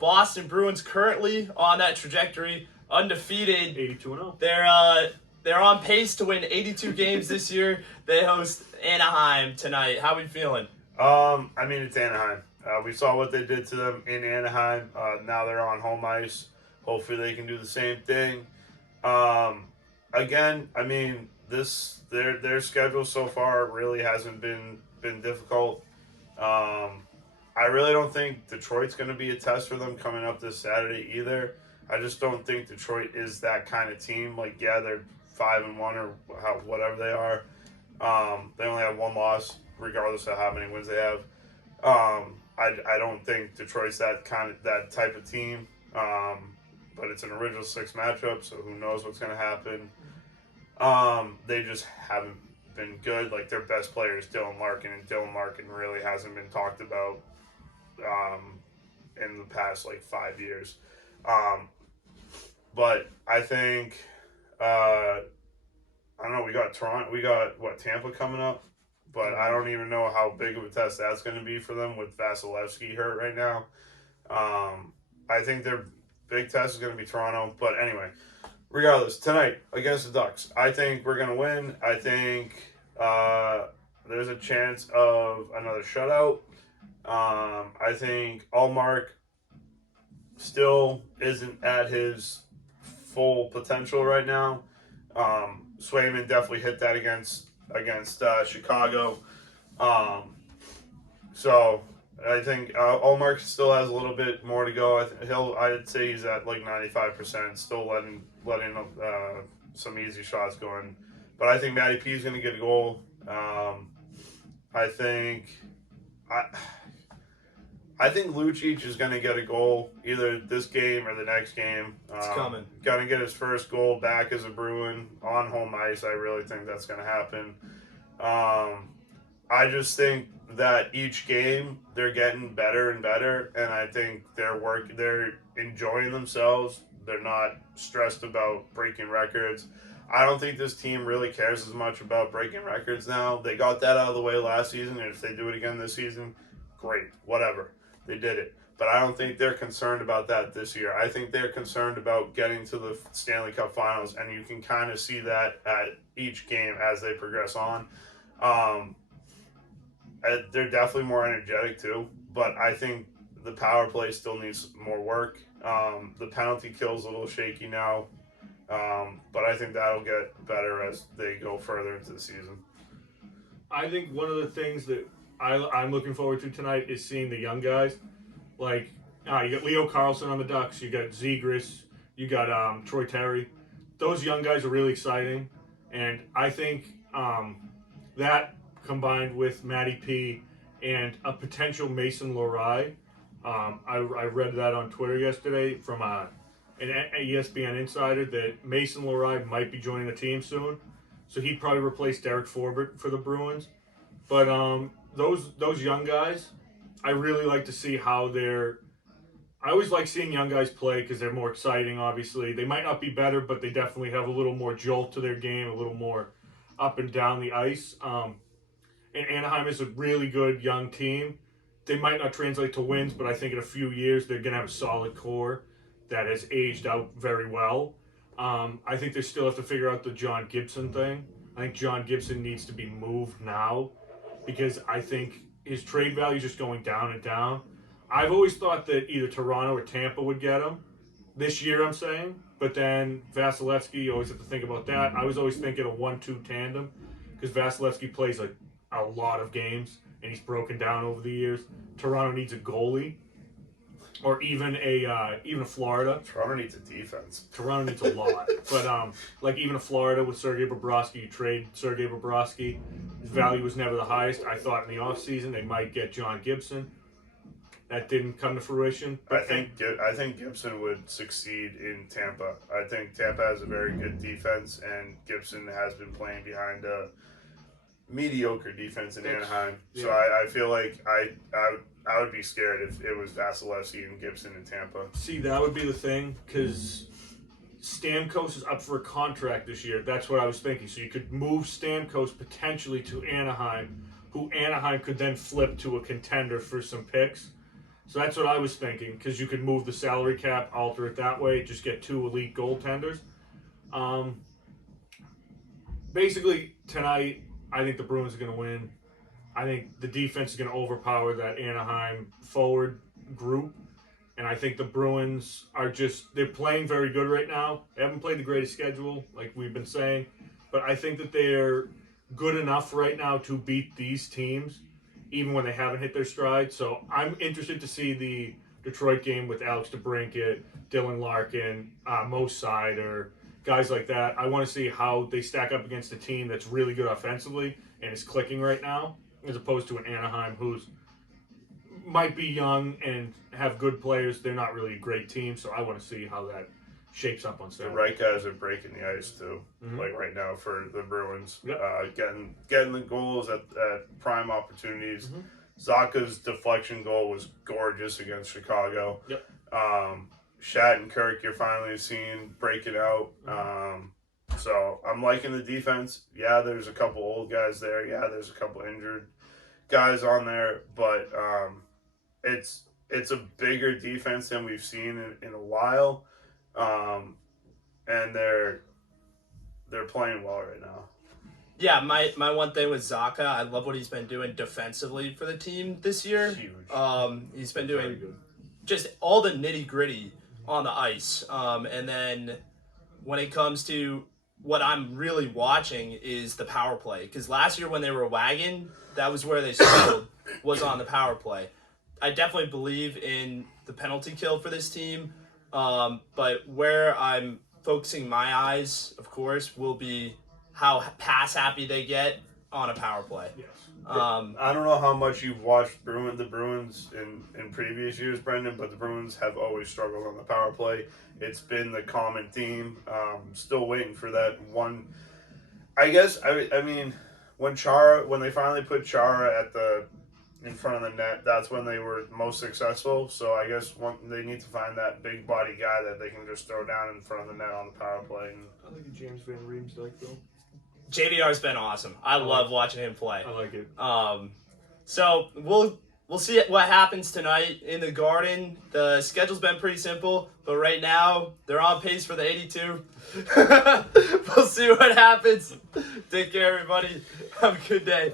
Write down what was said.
Boston Bruins currently on that trajectory, undefeated. 82-0. They're on pace to win 82 games this year. They host Anaheim tonight. How are we feeling? I mean, it's Anaheim. We saw what they did to them in Anaheim. Now they're on home ice. Hopefully they can do the same thing. Again, I mean, their schedule so far really hasn't been difficult. I really don't think Detroit's going to be a test for them coming up this Saturday either. I just don't think Detroit is that kind of team. Like, yeah, they're 5-1 or whatever they are. They only have one loss, regardless of how many wins they have. I don't think Detroit's that type of team. But it's an original six matchup, so who knows what's going to happen. They just haven't been good. Like, their best player is Dylan Larkin, and Dylan Larkin really hasn't been talked about in the past, 5 years. But I think, I don't know, we got Toronto, Tampa coming up, but I don't even know how big of a test that's going to be for them with Vasilevsky hurt right now. I think their big test is going to be Toronto, but anyway, regardless, tonight against the Ducks, I think we're going to win. I think there's a chance of another shutout. I think Allmark still isn't at his full potential right now. Swayman definitely hit that against Chicago. So I think Allmark still has a little bit more to go. I'd say he's at 95%, still letting some easy shots going. But I think Matty P is going to get a goal. I think Lucic is going to get a goal either this game or the next game. It's coming. Going to get his first goal back as a Bruin on home ice. I really think that's going to happen. I just think that each game they're getting better and better, and I think they're enjoying themselves. They're not stressed about breaking records. I don't think this team really cares as much about breaking records now. They got that out of the way last season, and if they do it again this season, great, whatever. They did it. But I don't think they're concerned about that this year. I think they're concerned about getting to the Stanley Cup Finals, and you can kind of see that at each game as they progress on. They're definitely more energetic too, but I think the power play still needs more work. The penalty kill's a little shaky now, but I think that'll get better as they go further into the season. I think one of the things that I'm looking forward to tonight is seeing the young guys. You got Leo Carlson on the Ducks, you got Zegras, you got Troy Terry. Those young guys are really exciting, and I think that combined with Matty P and a potential Mason Lohrei. I read that on Twitter yesterday from an ESPN insider that Mason Lohrei might be joining the team soon. So he'd probably replace Derek Forbert for the Bruins. But those young guys, I really like to see how they're... I always like seeing young guys play because they're more exciting, obviously. They might not be better, but they definitely have a little more jolt to their game, a little more up and down the ice. And Anaheim is a really good young team. They might not translate to wins, but I think in a few years they're going to have a solid core that has aged out very well. I think they still have to figure out the John Gibson thing. I think John Gibson needs to be moved now because I think his trade value is just going down and down. I've always thought that either Toronto or Tampa would get him. This year, I'm saying. But then Vasilevsky, you always have to think about that. I was always thinking a 1-2 tandem because Vasilevsky plays a lot of games, and he's broken down over the years. Toronto needs a goalie, or even a Florida. Toronto needs a defense. Toronto needs a lot, but even a Florida with Sergei Bobrovsky, you trade Sergei Bobrovsky. His value was never the highest. I thought in the offseason they might get John Gibson. That didn't come to fruition. I think Gibson would succeed in Tampa. I think Tampa has a very good defense, and Gibson has been playing behind a mediocre defense in Anaheim. Yeah. So I feel like I would be scared if it was Vasilevsky and Gibson in Tampa. See, that would be the thing, because Stamkos is up for a contract this year. That's what I was thinking. So you could move Stamkos potentially to Anaheim, who Anaheim could then flip to a contender for some picks. So that's what I was thinking, because you could move the salary cap, alter it that way, just get 2 elite goaltenders. Basically, tonight, I think the Bruins are going to win. I think the defense is going to overpower that Anaheim forward group. And I think the Bruins are they're playing very good right now. They haven't played the greatest schedule, like we've been saying. But I think that they're good enough right now to beat these teams, even when they haven't hit their stride. So I'm interested to see the Detroit game with Alex DeBrincat, Dylan Larkin, Mo Sider, guys like that. I want to see how they stack up against a team that's really good offensively and is clicking right now, as opposed to an Anaheim who's might be young and have good players. They're not really a great team, so I want to see how that shapes up on The Saturday. right guys are breaking the ice too, like right now for the Bruins. Getting the goals at prime opportunities. Zaka's deflection goal was gorgeous against Chicago. Shattenkirk, you're finally seeing breaking out. So I'm liking the defense. Yeah, there's a couple old guys there. Yeah, there's a couple injured guys on there, but it's a bigger defense than we've seen in a while, and they're playing well right now. Yeah, my one thing with Zaka, I love what he's been doing defensively for the team this year. Huge. He's been doing just all the nitty gritty on the ice, and then when it comes to what I'm really watching is the power play, because last year when they were wagging, that was where they struggled, was on the power play. I definitely believe in the penalty kill for this team, but where I'm focusing my eyes, of course, will be how pass happy they get on a power play. Yes. I don't know how much you've watched the Bruins in previous years, Brendan, but the Bruins have always struggled on the power play. It's been the common theme. Still waiting for that one. I guess I mean when they finally put Chara in front of the net, that's when they were most successful. So I guess they need to find that big body guy that they can just throw down in front of the net on the power play. I like a James Van Riemsdyk though. JVR's been awesome. I love watching him play. I like it. So we'll see what happens tonight in the Garden. The schedule's been pretty simple, but right now they're on pace for the 82. We'll see what happens. Take care, everybody. Have a good day.